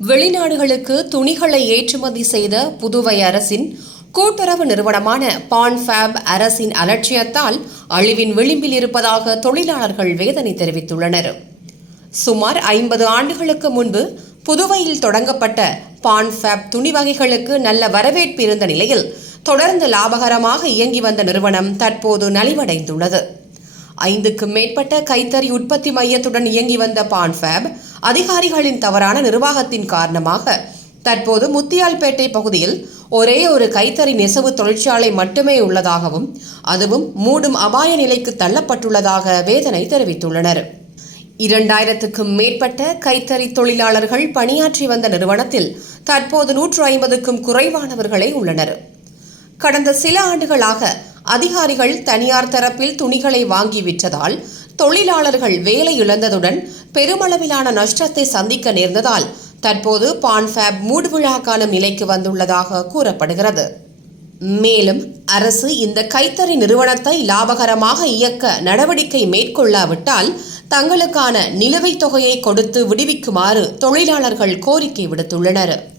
வெளிநாடுகளுக்கு துணிகளை ஏற்றுமதி செய்த புதுவை அரசின் கூட்டுறவு நிறுவனமான பான்ஃபேப் அரசின் அலட்சியத்தால் அழிவின் விளிம்பில் இருப்பதாக தொழிலாளர்கள் வேதனை தெரிவித்துள்ளனர். சுமார் ஐம்பது ஆண்டுகளுக்கு முன்பு புதுவையில் தொடங்கப்பட்ட பான்ஃபேப் துணி வகைகளுக்கு நல்ல வரவேற்பு இருந்த நிலையில் தொடர்ந்து லாபகரமாக இயங்கி வந்த நிறுவனம் தற்போது நலிவடைந்துள்ளது. ஐந்துக்கும் மேற்பட்ட கைத்தறி உற்பத்தி மையத்துடன் இயங்கி வந்த பான்ஃபேப் அதிகாரிகளின் தவறான நிர்வாகத்தின் காரணமாக தற்போது முத்தியால்பேட்டை பகுதியில் ஒரே ஒரு கைத்தறி நெசவு தொழிற்சாலை மட்டுமே உள்ளதாகவும் அதுவும் மூடும் அபாய நிலைக்கு தள்ளப்பட்டுள்ளதாக வேதனை தெரிவித்துள்ளனர். இரண்டாயிரத்துக்கும் மேற்பட்ட கைத்தறி தொழிலாளர்கள் பணியாற்றி வந்த நிறுவனத்தில் தற்போது நூற்று ஐம்பதுக்கும் குறைவானவர்களே உள்ளனர். கடந்த சில ஆண்டுகளாக அதிகாரிகள் தனியார் தரப்பில் துணிகளை வாங்கி விற்றதால் தொழிலாளர்கள் வேலை இழந்ததுடன் பெருமளவிலான நஷ்டத்தை சந்திக்க நேர்ந்ததால் தற்போது பான்ஃபேப் மூடுவிழா காணும் நிலைக்கு வந்துள்ளதாக கூறப்படுகிறது. மேலும் அரசு இந்த கைத்தறி நிறுவனத்தை லாபகரமாக இயக்க நடவடிக்கை மேற்கொள்ளாவிட்டால் தங்களுக்கான நிலுவைத் தொகையை கொடுத்து விடுவிக்குமாறு தொழிலாளர்கள் கோரிக்கை விடுத்துள்ளனர்.